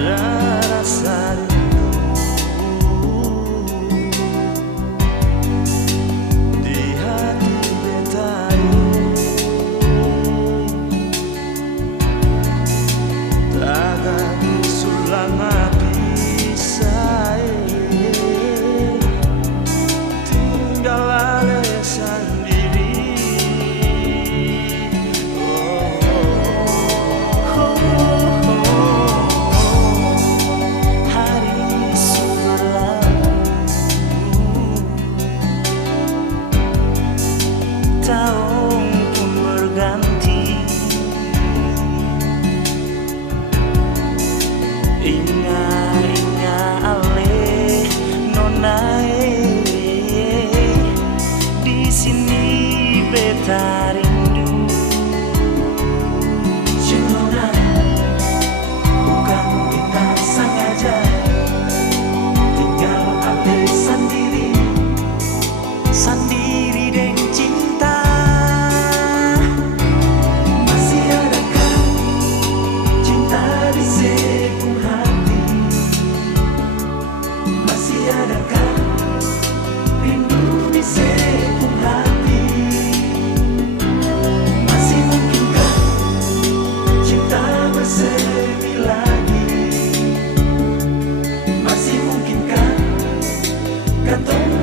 ada rasa rindu di hati beta takkan selama bisa tinggal ale sendiri. Tahun pun berganti, ingat ale nonae di sini beta rindu. Nona, bukan kita sengaja tinggal ale sendiri, sendiri deng cinta.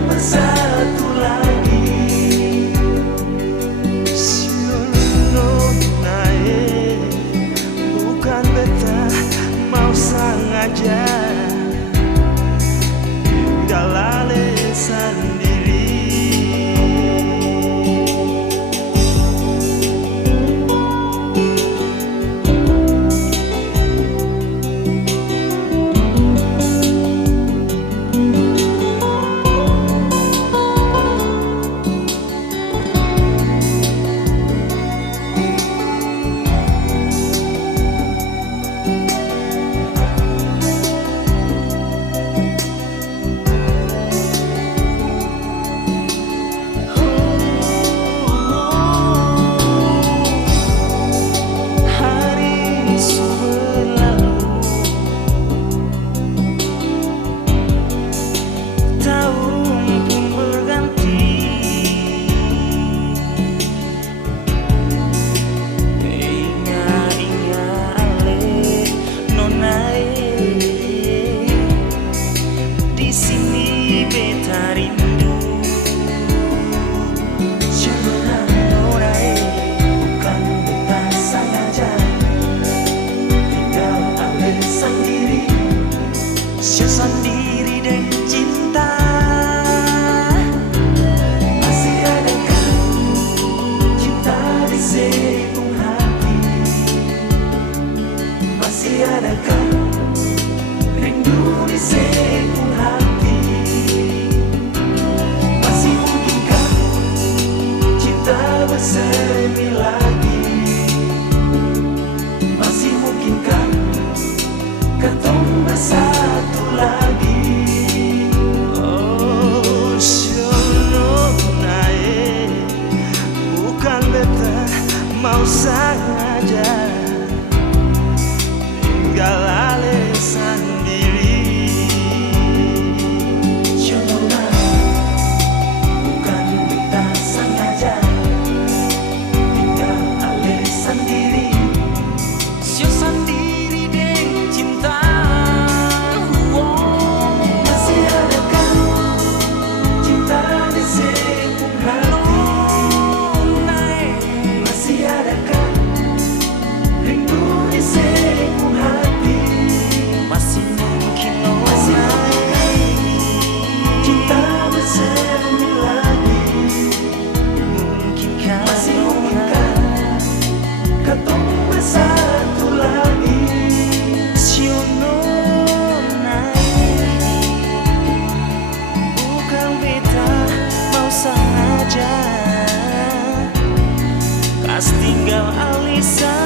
Bersatu lagi, Sionae, bukan beta mau sengaja tinggal ale sendiri. Di sini beta rindu. Nonae, bukan beta sengaja tinggal ale sendiri, sendiri deng cinta. Masih adakah cinta di sekung hati? Masih adakah rindu di sekung hati? Masih mungkinkah cinta bersemi lagi? Masih mungkinkah ketong bersatu lagi? Oh, Sionae, bukan beta mau sengaja tinggal ale sendiri. Nona, bukan beta sengaja tinggal ale sendiri, sendiri deng cinta. Masih adakah cinta di sekung hati? Masih adakah rindu di sekung hati? Masih mungkin cinta bersemi lagi? Mungkinkah, masih mungkinkah ketong bersatu lagi? Sionae, bukan beta mau sengaja kas tinggal alisa.